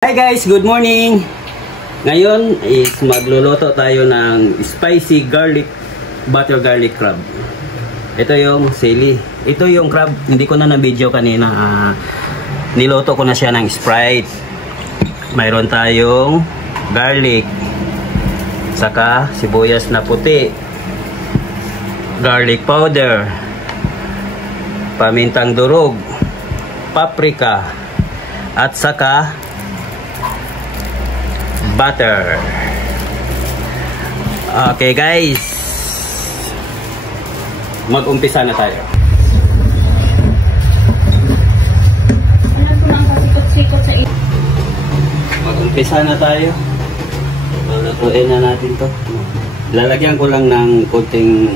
Hi guys, good morning! Ngayon is magluluto tayo ng spicy garlic butter garlic crab. Ito yung sili. Ito yung crab, hindi ko na na-video kanina. Niluto ko na siya ng Sprite. Mayroon tayong garlic, saka sibuyas na puti, garlic powder, pamintang durog, paprika, at saka butter. Okay guys, mag-umpisa na tayo. Mag-umpisa na tayo. Lutuin na natin to. Lalagyan ko lang ng konting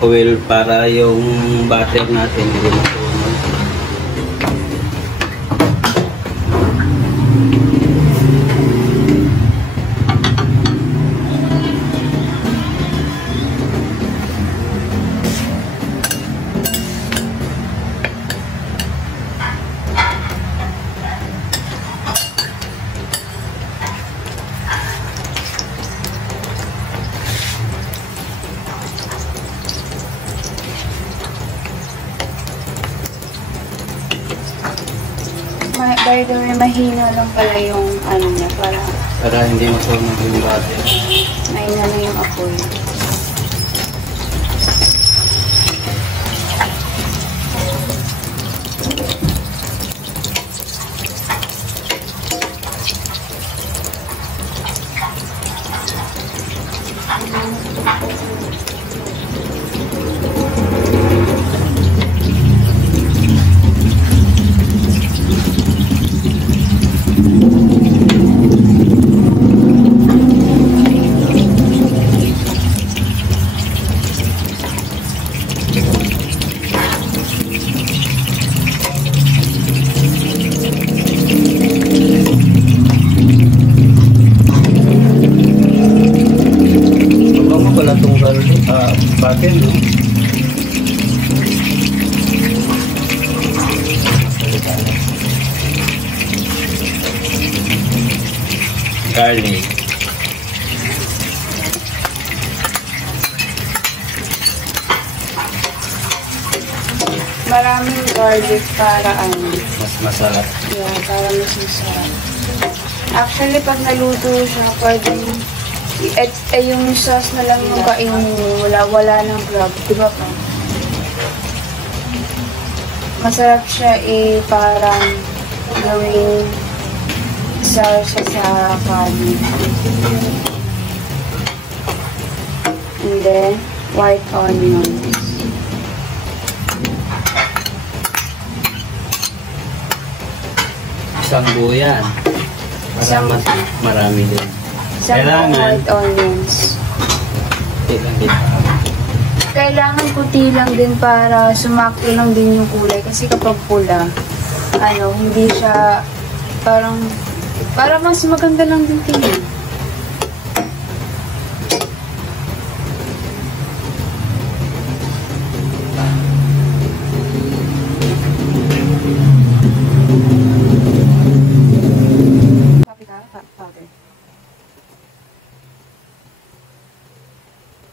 oil para yung butter natin hindi matunog. By the way, mahina lang pala yung ano niya para hindi masunog yung butter. Mahina lang yung apoy. Butter, no? Garlic. Maraming garlic para mas masarap. Yeah, para mas masarap. Actually, pag naluto siya, pwedeng yung sauce na lang yung kainin mo. Wala ng crab. Diba pa? Masarap siya parang gawing salsa sa kanin. And then, white onions. Isang buo yan. Para mas marami din. Kailangan white onions. Kailangan puti lang din para sumakto lang din yung kulay. Kasi kapag pula, hindi siya parang mas maganda lang din tingin.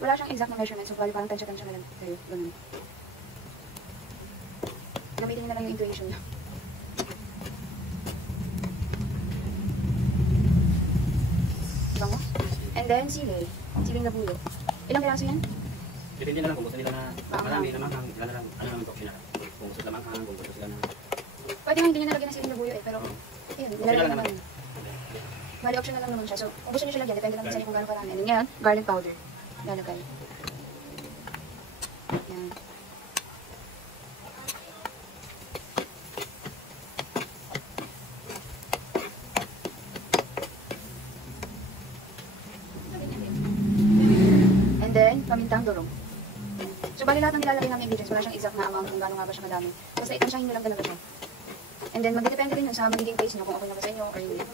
Wala siyang exact na measurement, so parang tansya-tansya na lang kayo. Ganun. Gamitin niyo na lang yung intuition niyo. Bango. And then, sili. Siling na bulo. Ilang piraso yan? Depende na lang kung gusto nila na marami na manghang, ilan na lang, ano naman optional. Kung gusto nila manghang, kung gusto sila na... Pwede nga hindi nyo nalagyan ng siling na bulo pero... Ayun, nilalagyan naman. Bali, optional lang naman siya. So, kung gusto nyo siya lagyan, depende lang sa inyo kung gano'ng karami. And yan, garlic powder. Lalagay. Yan. And then, pamintang durog. So, bali lahat ng nilalagay namin ingredients, wala siyang exact na amount kung gano'n nga ba siya kadami. Basta itansyahin nyo lang talaga siya. And then, magdidepende din yun sa magiging taste nyo kung okay na ba sa inyo or hindi.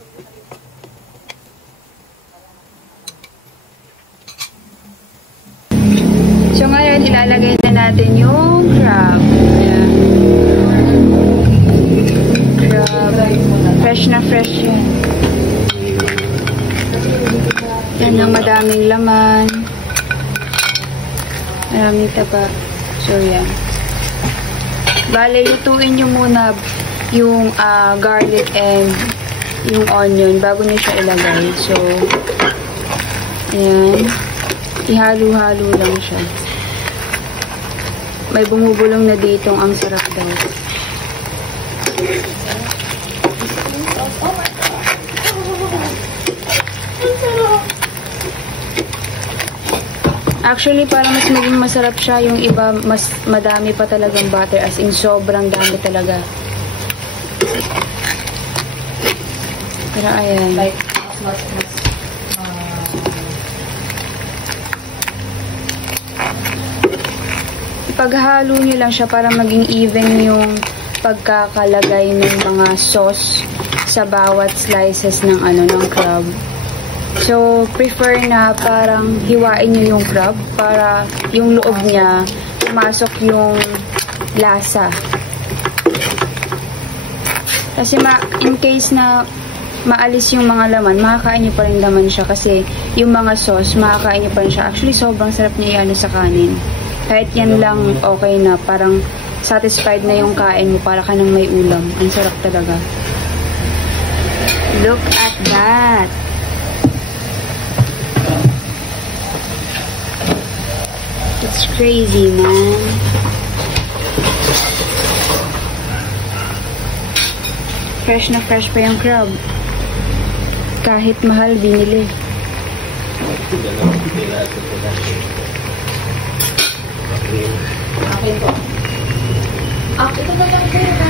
So ngayon, ilalagay na natin yung crab. Ayan. Crab. Fresh na fresh yan. Yan ang madaming laman. Maraming taba. So, yan. Bale, lutuin nyo muna yung garlic and yung onion bago nyo siya ilagay. So, ayan. Ihalo-halo lang siya. May bumubulong na dito. Ang sarap daw. Actually, para mas maging masarap siya, yung iba, mas madami pa talagang butter. As in, sobrang dami talaga. Pero ayan. Like, paghalo nyo lang siya para maging even yung pagkakalagay ng mga sauce sa bawat slices ng ng crab. So, prefer na parang hiwain nyo yung crab para yung loob niya pumasok yung lasa. Kasi in case na maalis yung mga laman, makakain nyo pa rin laman siya kasi yung mga sauce, makakain nyo pa rin siya. Actually, sobrang sarap niya sa kanin. Kahit yan lang, okay na. Parang satisfied na yung kain mo para ka nang may ulam. Ang sarap talaga. Look at that! It's crazy, man. Fresh na fresh pa yung crab. Kahit mahal, binili.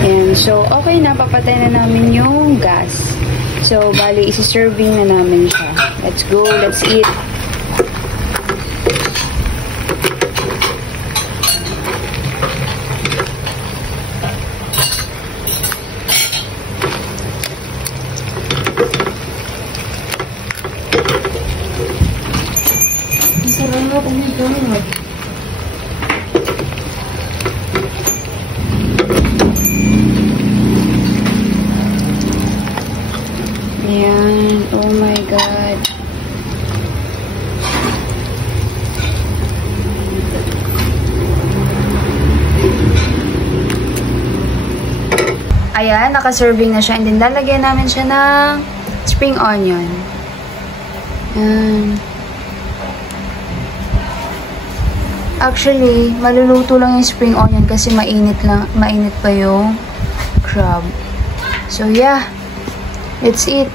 Ayan, so okay na, papatay na namin yung gas. So, bali, isi-serving na namin siya. Let's go, let's eat. Ang sarap, oh my God. Ayan. Oh my God. Ayan, naka-serving na siya. And then, lalagyan namin siya ng spring onion. Ayan. Actually, maluluto lang yung spring onion kasi mainit pa yung crab. So, yeah. Let's eat.